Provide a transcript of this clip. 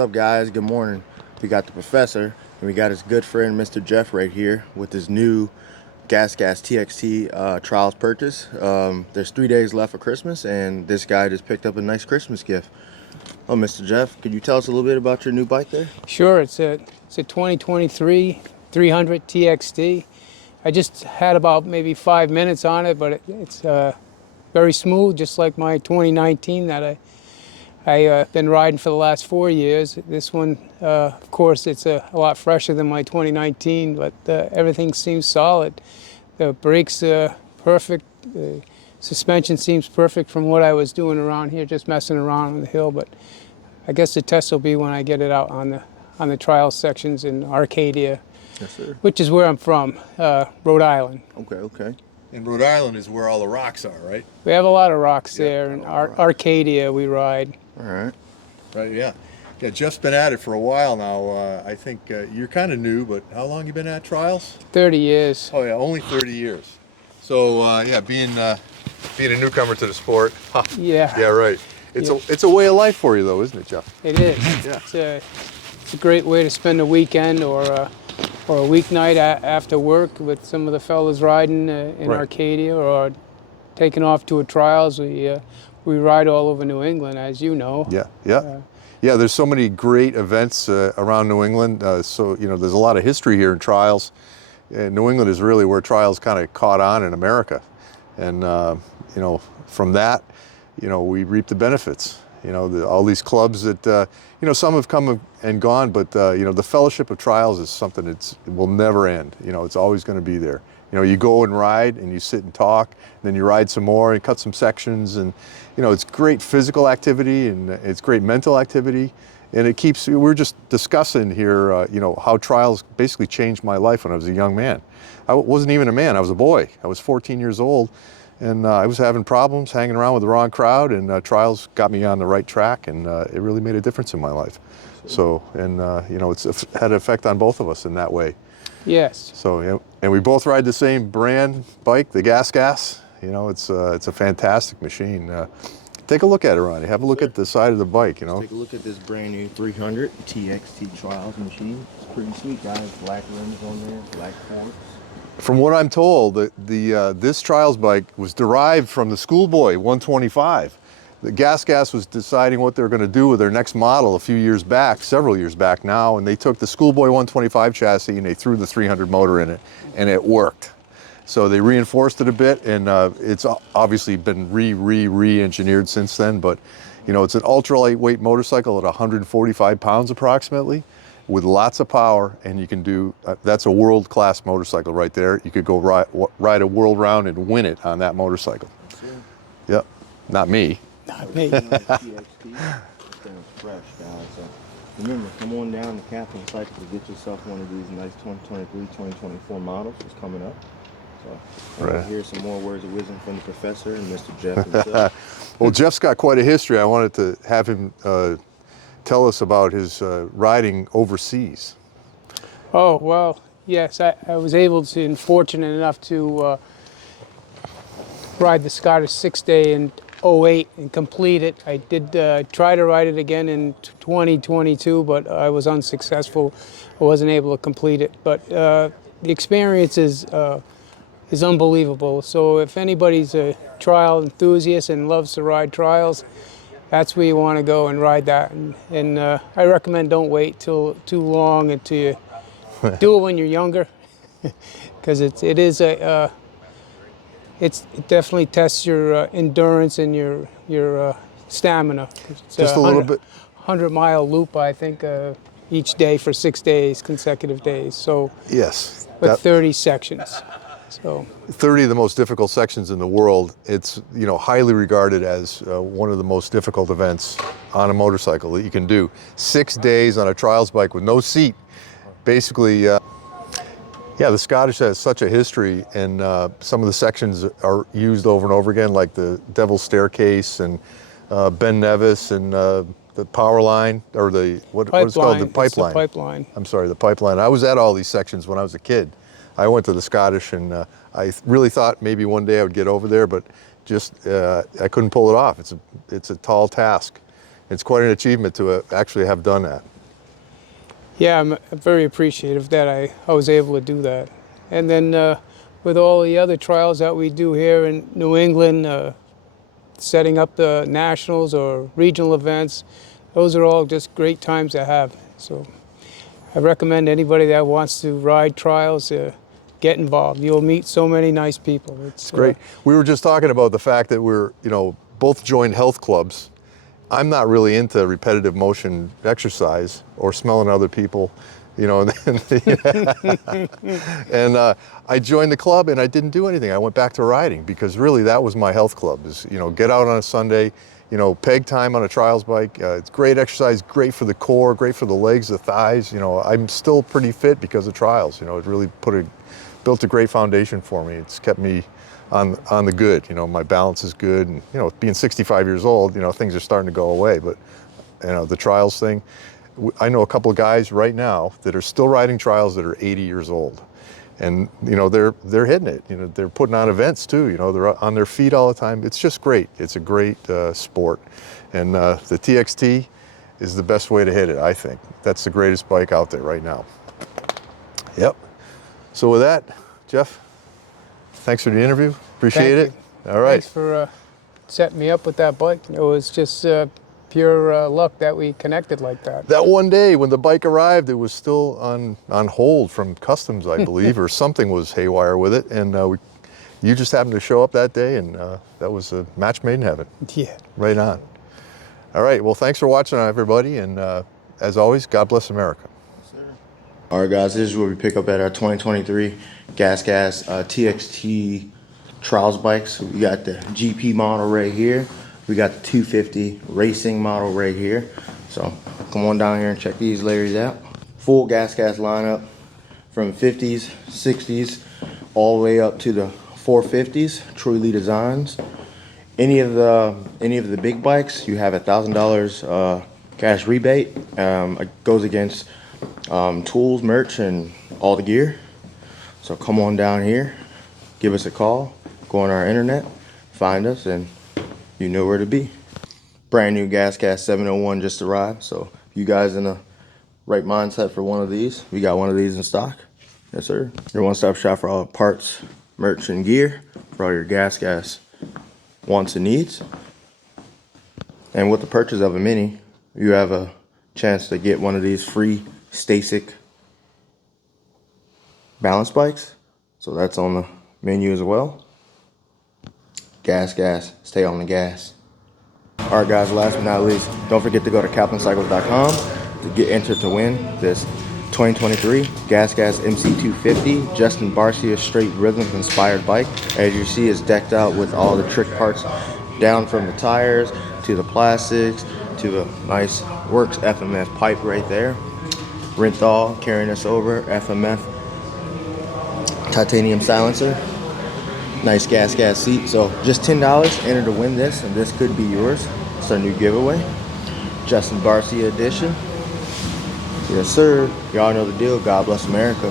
up, guys? Good morning. We got the professor, and we got his good friend, Mr. Jeff, right here with his new GasGas TXT trials purchase. There's 3 days left for Christmas, and this guy just picked up a nice Christmas gift. Oh, Mr. Jeff, could you tell us a little bit about your new bike there? Sure. It's a 2023 300 TXT. I just had about maybe 5 minutes on it, but it's very smooth, just like my 2019 that I've been riding for the last 4 years. This one, of course, it's a lot fresher than my 2019, but everything seems solid. The brakes are perfect. The suspension seems perfect from what I was doing around here, just messing around on the hill. But I guess the test will be when I get it out on the trial sections in Arcadia, Yes, sir. which is where I'm from, Rhode Island. Okay. And Rhode Island is where all the rocks are, right? We have a lot of rocks there. In Arcadia, we ride. All right. Right, yeah. Yeah, Jeff's been at it for a while now. I think you're kind of new, but how long you been at trials? 30 years. Oh yeah, only 30 years. So yeah, being a newcomer to the sport. Huh. Yeah. Yeah, right. It's a way of life for you though, isn't it, Jeff? It is. Yeah. It's a great way to spend a weekend or a weeknight after work with some of the fellas riding in Right. Arcadia, or taking off to a trials. We ride all over New England, as you know. Yeah, there's so many great events around New England. So, there's a lot of history here in trials. New England is really where trials kind of caught on in America. And, from that, we reap the benefits. All these clubs that, some have come and gone, but, the fellowship of trials is something it will never end. It's always going to be there. You go and ride and you sit and talk, and then you ride some more and cut some sections, and it's great physical activity and it's great mental activity, and it keeps. We're just discussing here, how trials basically changed my life when I was a young man. I wasn't even a man; I was a boy. I was 14 years old, and I was having problems hanging around with the wrong crowd, and trials got me on the right track, and it really made a difference in my life. So, and it's had an effect on both of us in that way. Yes. So, and we both ride the same brand bike, the GasGas. It's a fantastic machine. Take a look at it, Ronnie. Have a look at the side of the bike. Take a look at this brand new 300 TXT trials machine. It's pretty sweet, guys. Black rims on there, black forks. From what I'm told, this trials bike was derived from the Schoolboy 125. The GasGas was deciding what they were going to do with their next model several years back now, and they took the Schoolboy 125 chassis and they threw the 300 motor in it, and it worked. So they reinforced it a bit, and it's obviously been re-engineered since then, but it's an ultra lightweight motorcycle at 145 pounds approximately, with lots of power, and you can do, that's a world-class motorcycle right there. You could go ride a world round and win it on that motorcycle. Yep, not me. Not me. TXT. It's fresh, guys. So remember, come on down to Kaplan Cycles to get yourself one of these nice 2023, 2024 models. It's coming up. So Right. Here's some more words of wisdom from the professor and Mr. Jeff himself. Well, Jeff's got quite a history. I wanted to have him tell us about his riding overseas. Oh, well, yes. I was able to, and fortunate enough to ride the Scottish 6-day in 08 and complete it. I did try to ride it again in 2022, but I was unsuccessful. I wasn't able to complete it. But the experience is unbelievable. So if anybody's a trial enthusiast and loves to ride trials, that's where you want to go and ride that. And I recommend don't wait till too long until you do it when you're younger, because it definitely tests your endurance and your stamina. It's Just a little bit. 100-mile loop, I think, each day for 6 days, consecutive days. So Yes. with 30 sections. So 30 of the most difficult sections in the world. It's highly regarded as one of the most difficult events on a motorcycle that you can do. 6 days on a trials bike with no seat. Basically, the Scottish has such a history, and some of the sections are used over and over again, like the Devil's Staircase and Ben Nevis and the power line, or what is it called? The pipeline. The pipeline. I'm sorry, the pipeline. I was at all these sections when I was a kid. I went to the Scottish, and I really thought maybe one day I would get over there, but just I couldn't pull it off. It's a tall task, It's quite an achievement to actually have done that. Yeah, I'm very appreciative that I was able to do that. And then with all the other trials that we do here in New England, setting up the nationals or regional events, those are all just great times to have. So I recommend anybody that wants to ride trials get involved. You'll meet so many nice people. It's great. We were just talking about the fact that we're, both joined health clubs. I'm not really into repetitive motion exercise or smelling other people, and I joined the club and I didn't do anything. I went back to riding because really that was my health club is, get out on a Sunday, peg time on a trials bike. It's great exercise, great for the core, great for the legs, the thighs. I'm still pretty fit because of trials. It really built a great foundation for me. It's kept me on the good. My balance is good, and being 65 years old, things are starting to go away. But the trials thing, I know a couple of guys right now that are still riding trials that are 80 years old, and they're hitting it. They're putting on events too. They're on their feet all the time. It's just great. It's a great sport, and the TXT is the best way to hit it. I think that's the greatest bike out there right now. Yep. So with that, Jeff, thanks for the interview. Appreciate it. All right. Thanks for setting me up with that bike. It was just pure luck that we connected like that. That one day when the bike arrived, it was still on hold from customs, I believe, or something was haywire with it. And you just happened to show up that day, and that was a match made in heaven. Yeah. Right on. All right. Well, thanks for watching, everybody. And as always, God bless America. All right, guys, this is where we pick up at our 2023 GasGas TXT trials bikes. We got the GP model right here. We got the 250 racing model right here. So come on down here and check these ladies out. Full GasGas lineup from 50s, 60s, all the way up to the 450s, Truly designs. Any of the big bikes, you have $1,000 cash rebate. It goes against tools, merch, and all the gear. So come on down here, give us a call, go on our internet, find us, and you know where to be. Brand new GasGas 701 just arrived. So if you guys in the right mindset for one of these, we got one of these in stock. Yes, sir. Your one-stop shop for all parts, merch, and gear for all your GasGas wants and needs. And with the purchase of a Mini, you have a chance to get one of these free Stasic balance bikes. So that's on the menu as well. GasGas, stay on the gas. All right, guys, last but not least, don't forget to go to KaplanCycles.com to get entered to win this 2023 GasGas MC250 Justin Barcia straight rhythm inspired bike. As you see, it's decked out with all the trick parts down from the tires to the plastics to the nice Works FMF pipe right there. Renthal carrying us over, FMF titanium silencer. Nice GasGas seat. So just $10, enter to win this, and this could be yours. It's our new giveaway. Justin Barcia edition. Yes, sir. Y'all know the deal. God bless America.